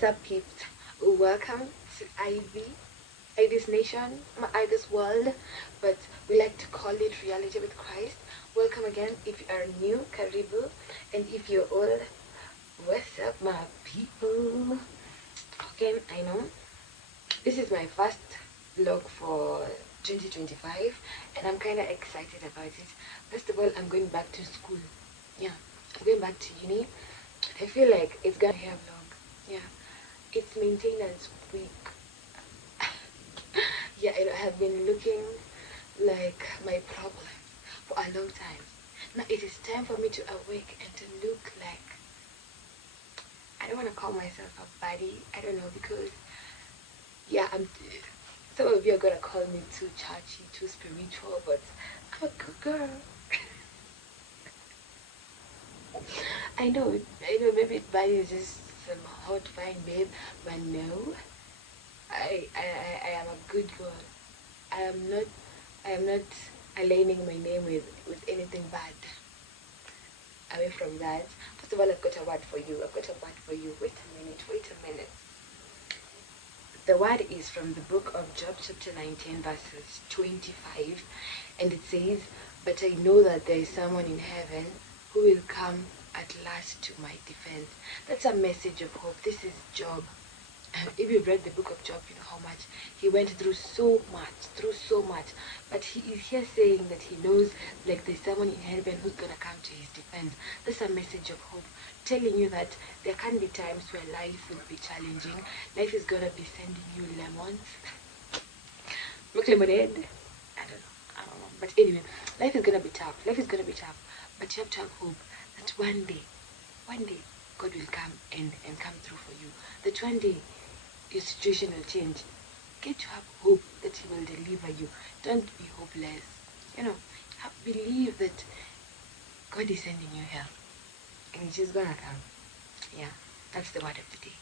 What's up, peeps? Welcome to Ivy's Nation, Ivy's World, but we like to call it Reality with Christ. Welcome again. If you are new, Karibu, and if you're old, what's up, my people? Okay, I know this is my first vlog for 2025, and I'm kind of excited about it. First of all, I'm going back to school. Yeah, I'm going back to uni. I feel like it's gonna be a vlog. Yeah, it's maintenance week. Yeah, I have been looking like my problem for a long time. Now it is time for me to awake and to look like, I don't want to call myself a baddie. I don't know, because yeah, some of you are gonna call me too churchy, too spiritual, but I'm a good girl. I know, maybe baddie is just some hot fine babe, but no, I am a good girl. I am not I am not aligning my name with anything bad. Away from that, first of all, I've got a word for you. I've got a word for you. Wait a minute, wait a minute. The word is from the book of Job, chapter 19, verses 25, and it says, "But I know that there is someone in heaven who will come at last to my defense." That's a message of hope. This is Job. If you've read the book of Job, you know how much he went through so much. But he is here saying that he knows, like, there's someone in heaven who's gonna come to his defense. That's a message of hope, telling you that there can be times where life will be challenging. Life is gonna be sending you lemons. Look, lemonade. I don't know. But anyway, life is gonna be tough. Life is gonna be tough. But you have to have hope that one day, God will come and come through for you. That one day your situation will change. Get to have hope that He will deliver you. Don't be hopeless. Believe that God is sending you help, and He's gonna come. Yeah, that's the word of the day.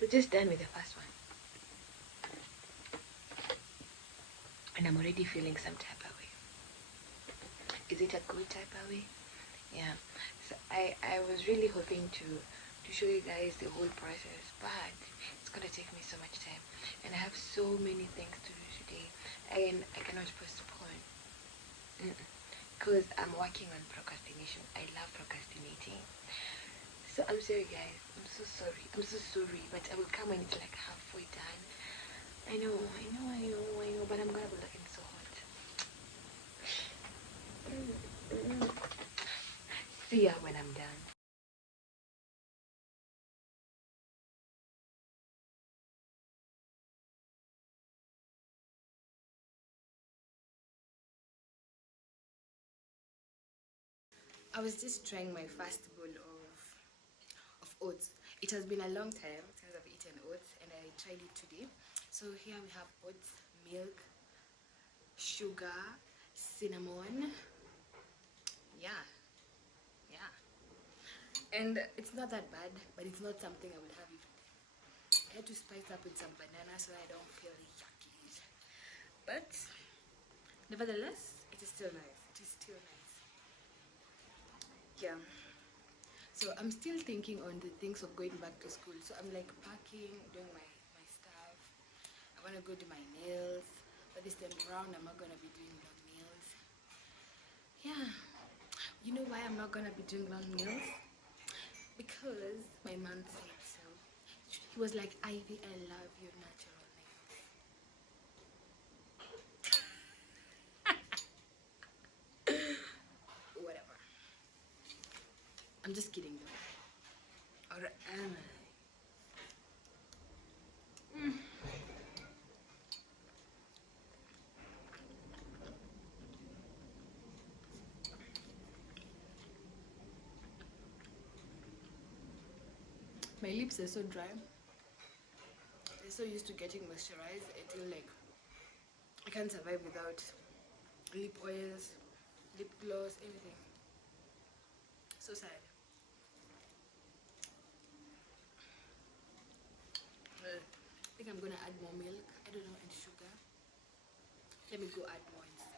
We're just done with the first one, and I'm already feeling some type of way. Is it a good type of way? Yeah. So I was really hoping to show you guys the whole process, but it's gonna take me so much time, and I have so many things to do today, and I cannot postpone. Because I'm working on procrastination. I love procrastinating. So I'm sorry, guys. I'm so sorry. I'm so sorry, but I will come when it's like halfway done. I know, but I'm gonna be looking so hot. See ya when I'm done. I was just trying my first bowl of oats. It has been a long time since I've eaten oats, and I tried it today. So here we have oats, milk, sugar, cinnamon. Yeah, yeah. And it's not that bad, but it's not something I will have every day. I had to spice up with some banana so I don't feel yucky. But nevertheless, it is still nice. It is still nice. Yeah. So I'm still thinking on the things of going back to school. So I'm like packing, doing my stuff. I want to go do my nails. But this time around, I'm not going to be doing long nails. Yeah. You know why I'm not going to be doing long nails? Because my mom said so. He was like, "Ivy, I love your natural nails." Whatever. I'm just kidding though. Or am I? My lips are so dry. They're so used to getting moisturized until like I can't survive without lip oils, lip gloss, anything. So sad. I think I'm gonna add more milk. I don't know, and sugar. Let me go add more instead.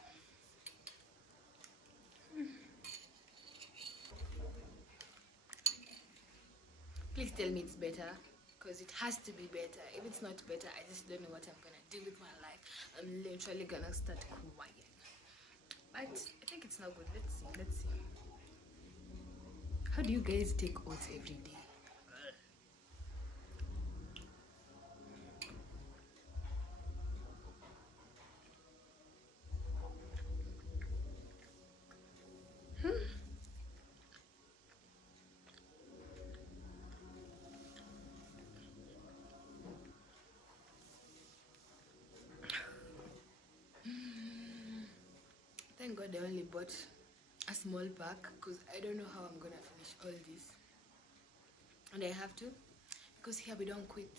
Please tell me it's better, because it has to be better. If it's not better, I just don't know what I'm gonna do with my life. I'm literally gonna start crying. But I think it's not good. Let's see. Let's see. How do you guys take oats every day? Thank God I only bought a small pack, because I don't know how I'm gonna finish all this. And I have to, because here we don't quit.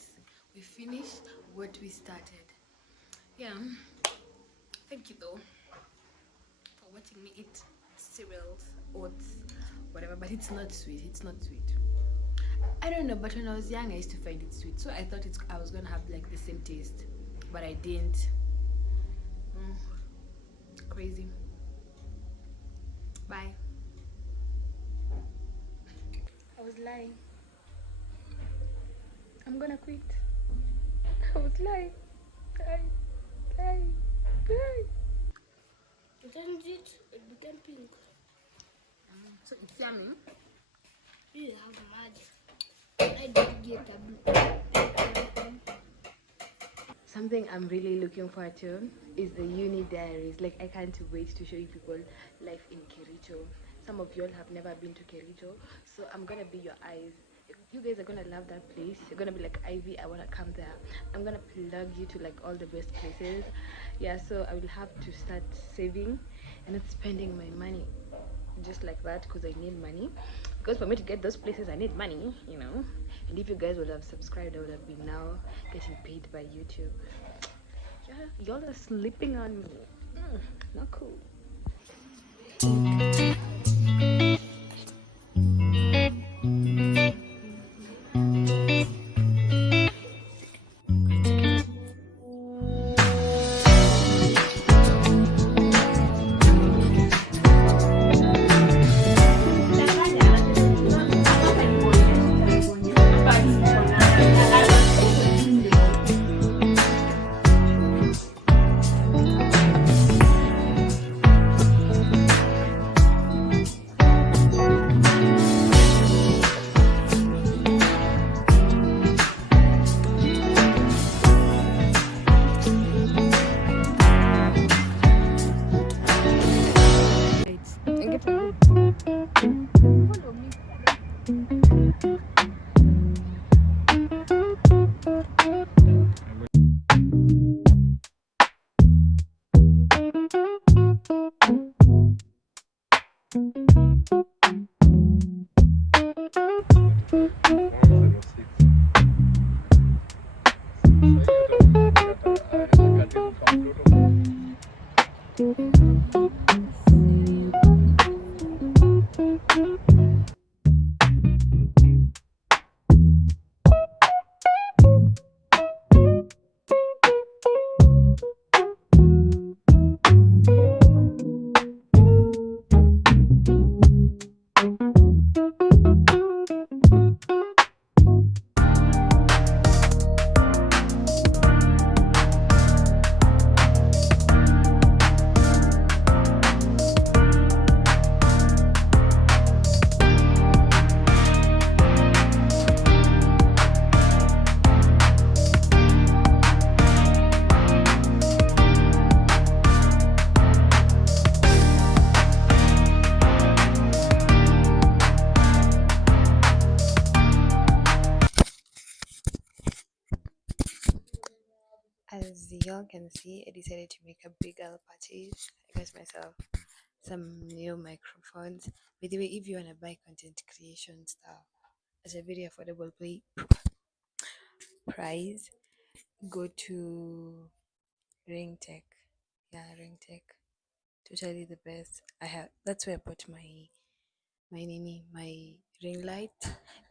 We finish what we started. Yeah. Thank you though for watching me eat cereals, oats, whatever. But it's not sweet. It's not sweet. I don't know. But when I was young, I used to find it sweet, so I thought I was gonna have like the same taste, but I didn't. Mm, crazy. Bye. I was lying. I'm gonna quit. I was lying. Lying. You turned it, it became pink. So it's yummy. You have magic. I did get a blue. Something I'm really looking forward to is the uni diaries. Like, I can't wait to show you people life in Kericho. Some of y'all have never been to Kericho, so I'm gonna be your eyes. You guys are gonna love that place. You're gonna be like, Ivy, I wanna come there. I'm gonna plug you to like all the best places. Yeah, so I will have to start saving and not spending my money just like that, because I need money. Because for me to get those places, I need money, you know. And if you guys would have subscribed, I would have been now getting paid by YouTube. Yeah, y'all are sleeping on me. Not cool. As y'all can see, I decided to make a bigger party. I got myself some new microphones. By the way, if you wanna buy content creation stuff, at a very affordable price, go to Ring Tech. Yeah, Ring Tech. Totally the best. I have. That's where I bought my ring light,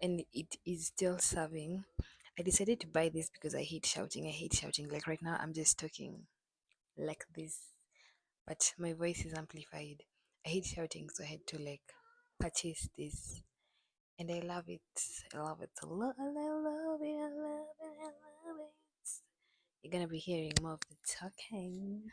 and it is still serving. I decided to buy this because I hate shouting. I hate shouting. Like right now, I'm just talking like this, but my voice is amplified. I hate shouting, so I had to like purchase this, and I love it. I love it a lot. I love it. I love it. I love it. You're gonna be hearing more of the talking.